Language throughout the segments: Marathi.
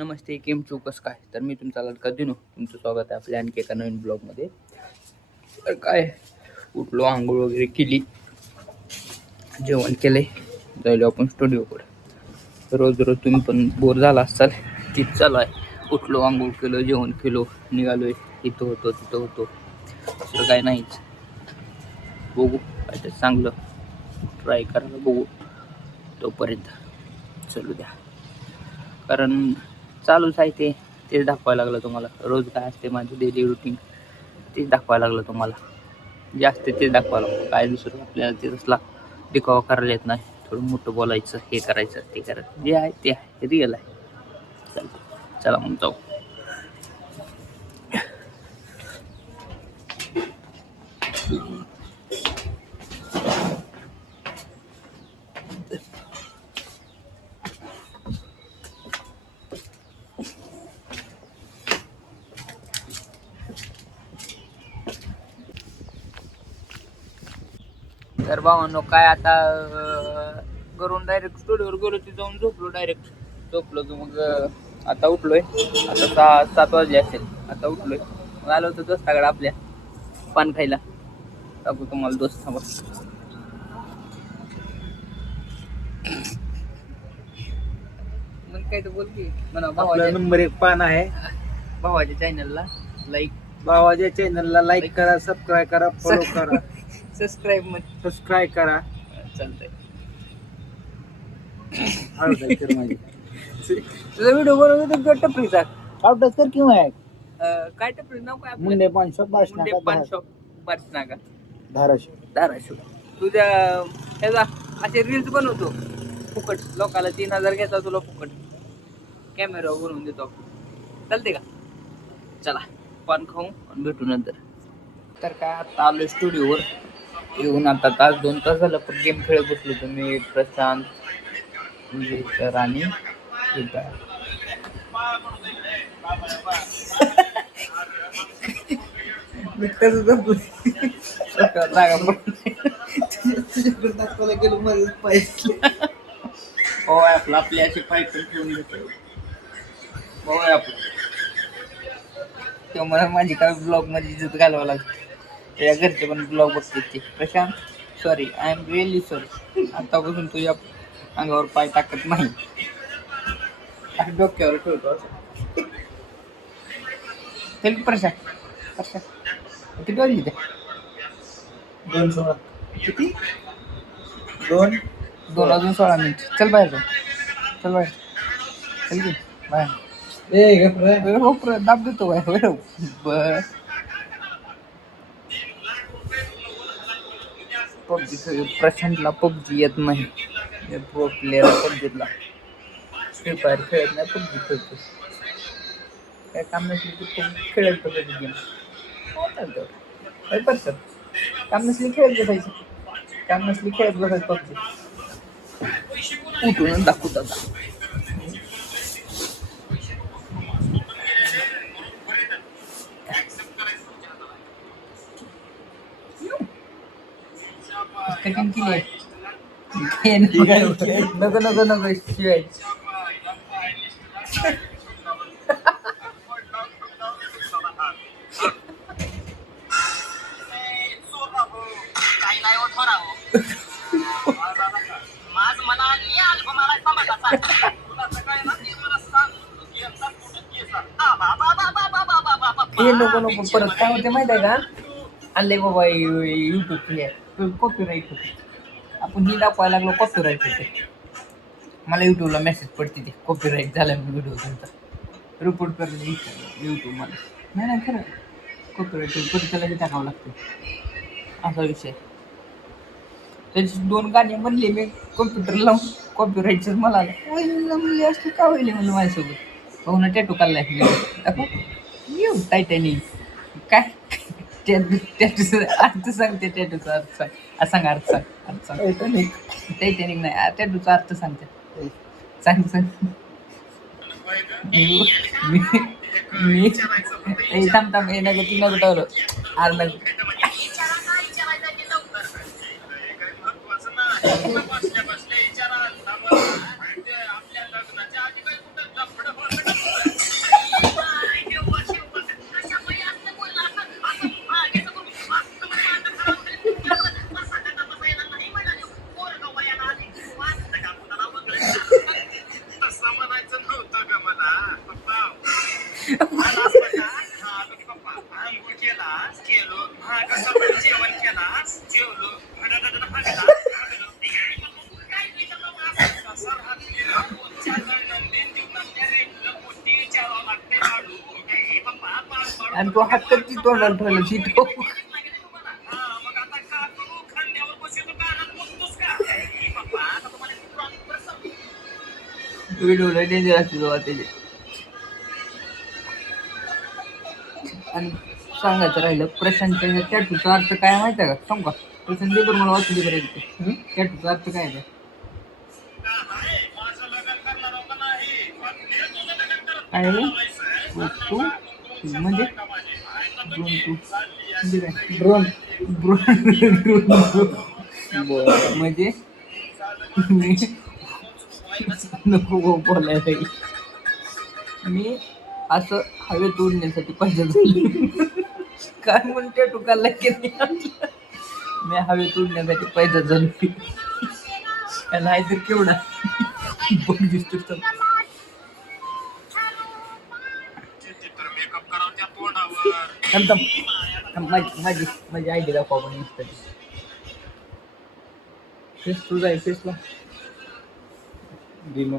नमस्ते, केम चौकस काय. तर मी तुमचा लाडका दिनू, तुमचं स्वागत आहे आपल्या आणखी एका नवीन ब्लॉगमध्ये. तर काय उठलो, आंघोळ वगैरे केली, जेवण केले, जायलो आपण स्टुडिओकडे. रोज रोज तुम्ही पण बोर झाला असाल, तीच चालू आहे. उठलो, आंघोळ केलं, जेवण केलो, निघालोय. इथं होतो तिथं होतो, दुसरं काय नाहीच. बघू काय ते चांगलं ट्राय करायला बघू, तोपर्यंत चलू द्या. कारण चालूच आहे तेच दाखवायला लागलं तुम्हाला. रोज काय असते माझं डेली रुटीन, तेच दाखवायला लागलं तुम्हाला. जास्त तेच दाखवायला लागलं, काय दुसरं आपल्याला ते तसला दिखावा करायला येत नाही. थोडं मोठं बोलायचं, हे करायचं ते करायचं, जे आहे ते आहे, रिअल आहे. चालतं, चला मग जाऊ. तर भावांनो काय आता करून डायरेक्ट स्टुडिओवर गेलो, तिथे जाऊन झोपलो. झोपलो की मग आता उठलोय. आता 6-7 वाजले असेल. आता उठलोय, मग आलो होतो दोस्ताकडे आपल्या पान खायला. टाकू तुम्हाला दोस्त थांबा. मग काय तर बोल की म्हणा. आपला नंबर 1 पान आहे. भावाच्या चॅनलला लाईक करा, सबस्क्राईब करा, फॉलो करा. सबस्क्राईब करा. चालतंय. तुझा व्हिडिओ बनवतो तो टपरीचा आवडत तर किंवा आहे काय टपरी नाव काय आपलं? मुंडे पान शॉप मुंडे पान शॉप बार्सनागा, धाराशिव. तुझ्या ह्याचा असे रील्स बनवतो फुकट. लोकाला 3000 घेता, तुला फुकट कॅमेरा बनवून देतो आपण. चालते का? चला पान खाऊ आणि भेटू नंतर. तर काय आता आलो स्टुडिओवर येऊन. आता 1-2 तास झालं पण गेम खेळत बसलो. तुम्ही प्रशांत आणि हो आपला आपली अशी पाईप ठेवून घेतो. हो आपलं तेव्हा मला माझी काय ब्लॉग मध्ये इज्जत घालवावं लागतं. त्या घरचे पण ब्लॉग बघते ते. Prashant sorry, I am really sorry. आतापासून तुझ्या अंगावर पाय टाकत नाही. डोक्यावर ठेवतो असं. चल प्रशांत किती वाजली ते? 2:16. किती? 2 अजून 16 मिनिट. चल बाहेर जाऊ. चल बाहेर. चल की बाहेर. दाब देतो बाहेर. बर पबजी. प्रशांतला पबजी येत नाही. प्रो प्लेअर पबजीला. फ्री फायर खेळत नाही, पबजी खेळतो. काय काम नसली की खेळत बसायचं गेम. काय चालतं परत काम नसली खेळत बसायचं. काम नसली खेळत बसायचं पबजी. उठून दाखवत आता. कठीण केली नको शिवाय. नको परत काय होते माहिती आहे का? आणले बाबा युट्यूब कॉपीराईट होते. आपण ही दाखवायला लागलो कॉपीराईट होते. मला युट्यूबला मेसेज पडते ते कॉपीराईट झाला व्हिडिओ तुमचा. रिपोर्ट करायला युट्यूब मला. नाही खरं कॉपीराईट परत त्याला टाकावं लागतं. असा विषय. त्याची 2 गाणी म्हणले मी कॉम्प्युटर लावून. कॉपीराईटच मला आलं. म्हणले असते का होईल म्हणलं माझ्यासोबत. हो ना टॅटू काढलाय दाखव. टायटॅनिक काय टॅटूचा अर्थ सांगते. टॅटूचा अर्थ सांग. अर्थ सांग. टायटॅनिक नाही, टॅटूचा अर्थ सांगते. सांग. मी थांब ये नका ती नको टावलं. आणि तो हात कधी तोंडाला ठेवला तिथं व्हिडिओला डेंजर असते तेव्हा त्याचे. आणि सांगायचं राहिलं प्रशांतच्या टॅटूचा अर्थ काय माहिती आहे का? सांग का प्रशांत दे बरं मला वाचू दे बरं. टॅटूचा अर्थ काय आहे? काय तू म्हणजे ड्रोन म्हणजे मी नको बोलायला मी असं हवेत उडण्यासाठी पाहिजे झाली. काय म्हणते टुकाला की मी हवेत उडण्यासाठी पाहिजे झालो. नाही तर केवढा बघ दिसतो. माझी आयडी दाखवा आपण इंस्टा. फेस तुझा आहे फेसला दिनो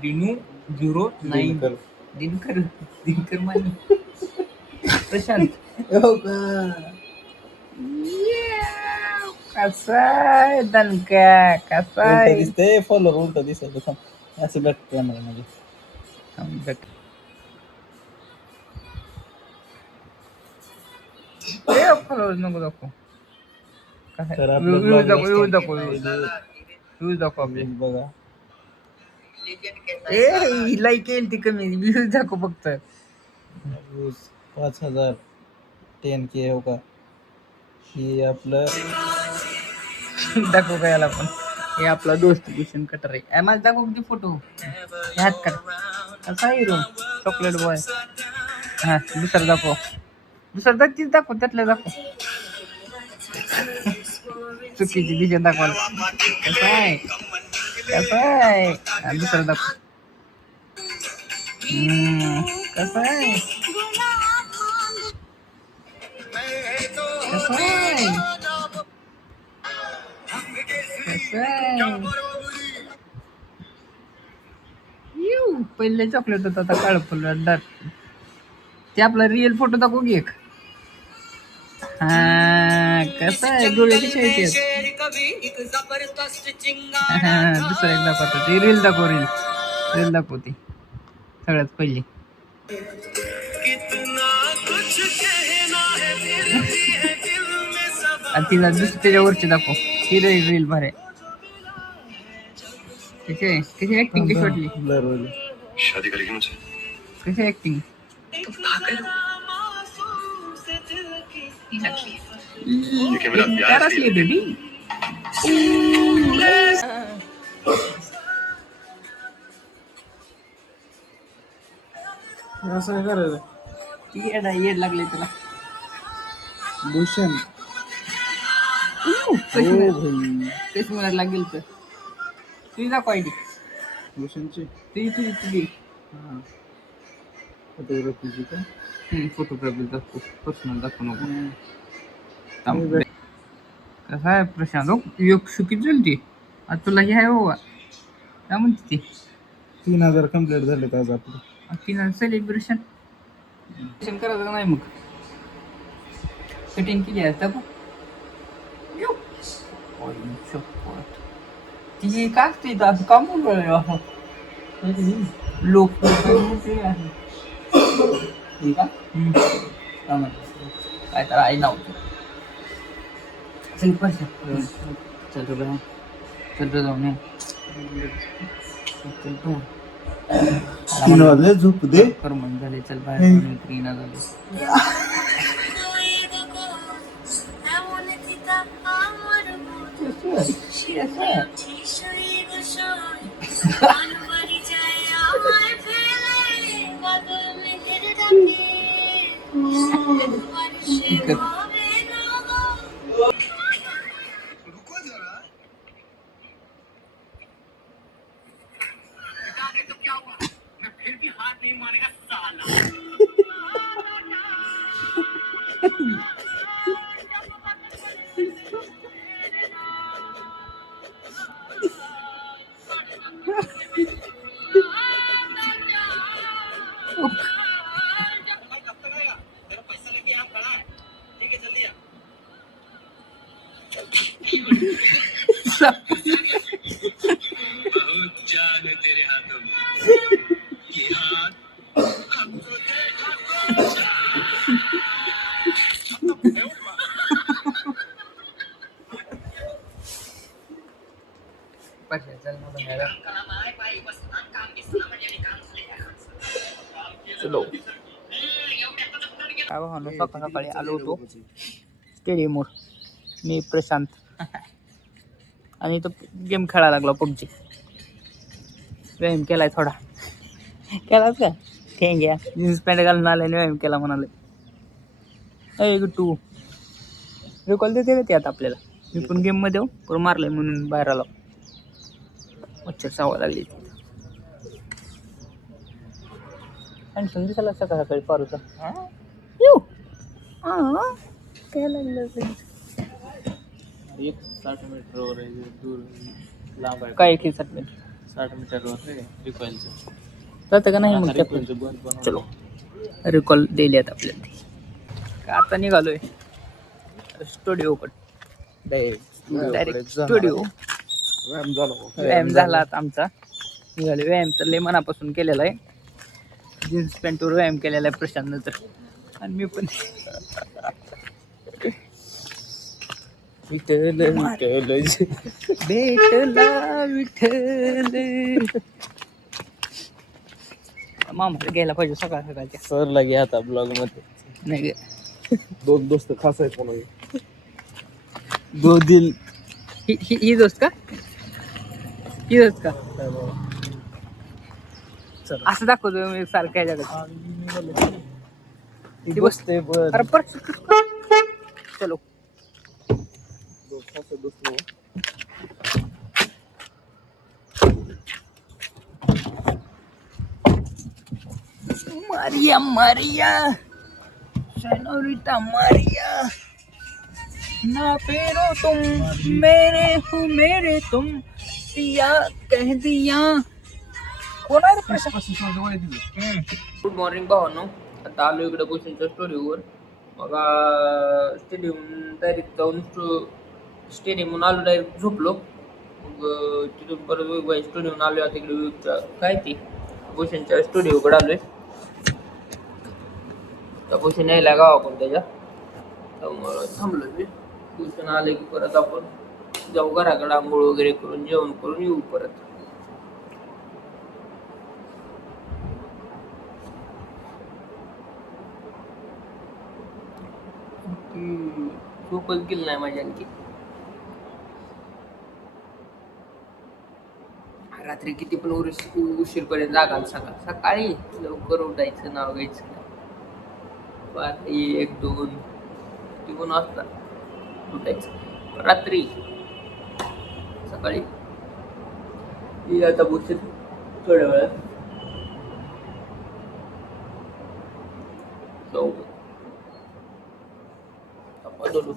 दिनू 09 दिनकर मानी प्रशांत हो का कसा आहे दणका कसा उलट आहे दिसतंय फॉलोअर उलट दिसत असं बॅक कॅमेरा मध्ये फॉलोअर्स नको दाखव काय तर आपलं व्ह्यूज blog दाखव व्ह्यूज असतं. दाखव व्ह्यूज दाखव आपले बघा लाईक येईल ती कमी व्ह्यूज दाखव फक्त 5,000 10K हो का ही आपलं दाखव काय याला पण हे आपला दोस्त भूषण कटर आहे माझा दाखव किती फोटो ह्यात कर कसा हिरो चॉकलेट बॉय हा दुसरं तीच दाखव त्यातलं दाखव चुकीची दिशा दाखवाल कसं आहे दुसरं दाखव कसं आहे पहिले चॉकलेट होता आता काळ फुल ते आपला रिअल फोटो दाखवू की एक हा कसं आहे डोळे कसे आहेत दुसरं एक दाखवतो ते रील दाखव ती सगळ्यात पहिली आणि तिला त्याच्यावरची दाखव ही रील भरे कशी ऍक्टिंग कशी वाटली ब्लर वाली शादी करेगी मुझसे कशी ऍक्टिंग लेकिन मेरा प्यार असली बेबी असं काय करायचं येड लागले तुला भूषण तेच मला लागेल तर तुझी दाखव आयडी भूषणची तुझी हां फोटोग्राफीची का फोटोग्राफी दाखव पर्सनल दाखव नको कसा आहे प्रशांत योग सुखीच झाली ती आता तुला हे आहे बाबा काय म्हणते ती 3,000 कम्प्लीट झाले आज आपले तिनं सेलिब्रेशन करायचं का नाही मग कटिंग केली आहे का ती का असते का म्हणून लोक काय तर आई नाव चल पैसे चल जाऊन तीन वाजले झोप दे करमन झाले चल बाहेर क्रीना झाले तो क्या हुआ मैं फिर भी हाथ नहीं मानेगा साला चलो काय भावना सकाळ सकाळी आलो होतो स्टेडियमवर मी प्रशांत आणि तो गेम खेळायला लागला पबजी व्यायाम केलाय थोडा केलाच का ठेंग्या जीन्स पॅन्ट घालून आल्याने व्यायाम केला म्हणाले अय तू रिकॉल देते का ते आता आपल्याला मी पण गेममध्ये हो पण मारलंय म्हणून बाहेर आलो मच्छर चावा लागली आणि संधी झाला सकाळ सकाळी पारूचा येऊ काय लागलं 60 मीटरवर दूर लांब आहे काय 60 मीटर 60 मीटरवर रिकॉइलचं जातं का नाही मग त्या रिकॉइलचं बंद बनवलं. चलो रिकॉल दिली आपल्याला ती आता निघालोय स्टुडिओकडे डायरेक्ट स्टुडिओ व्यायाम झाला आता आमचा निघालो व्यायाम तर लय मनापासून केलेला आहे जीन्स पॅन्टवर व्यायाम केलेला आहे प्रशांत तर आणि मी पण विठ्ठल भेटला विठ्ठल मामाला घ्यायला पाहिजे सकाळ सकाळच्या सर लगे आता ब्लॉग मध्ये नाही दोन दोस्त खास आहेत म्हणून दो दिल ही दोस्त का ही दोस्त का असं दाखवतो मी सारखं ह्याच्याकडे बसते पण अरे परत चलो María, María, señorita María, ना pero तुम मेरे हो मेरे तुम दिया कह दिया कोण आहे गुड मॉर्निंग भावांनो आता आलो इकडे बोशींच्या स्टुडिओवर बघा स्टेडियम डायरेक्ट जाऊन स्टेडियमहून आलो डायरेक्ट झोपलो मग तिथून परत स्टुडिओहून आलो आता इकडे काय ती बोशींच्या स्टुडिओकडे आलोय त्या भूषण यायला गावाकडून त्याच्या त्यामुळं थांबलो मी भूषण आले की परत आपण जाऊ घराकडे आंघोळ वगैरे करून जेवण करून येऊ परत झोपच गेली नाही माझी आणखी रात्री किती पण उशीरपर्यंत जागाल सकाळी लवकर उठायचं नाव घ्यायचं 1, 2 तिकून वाजता उठायचं रात्री सकाळी आता बसत थोड्या वेळात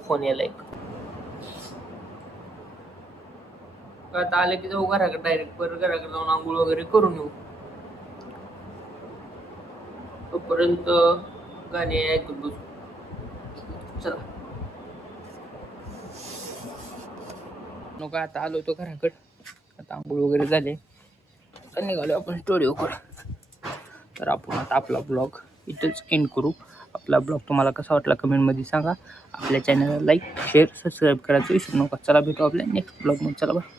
फोन यायला एक आता आले की जाऊ घराकडे डायरेक्ट परत घराकडे जाऊन आंघोळ वगैरे करून येऊ तोपर्यंत गाणी ऐकत बसू चला नको आता आलो तो घराकडे आता आंघोळ वगैरे झाले तर निघालो आपण स्टुडिओकडे तर आपण आता आपला ब्लॉग इथंच एंड करू आपला ब्लॉग तुम्हाला कसा वाटला कमेंटमध्ये सांगा आपल्या चॅनलला लाईक शेअर सबस्क्राईब करायचं विसरू नका चला भेटू आपल्या नेक्स्ट ब्लॉगमध्ये चला बाय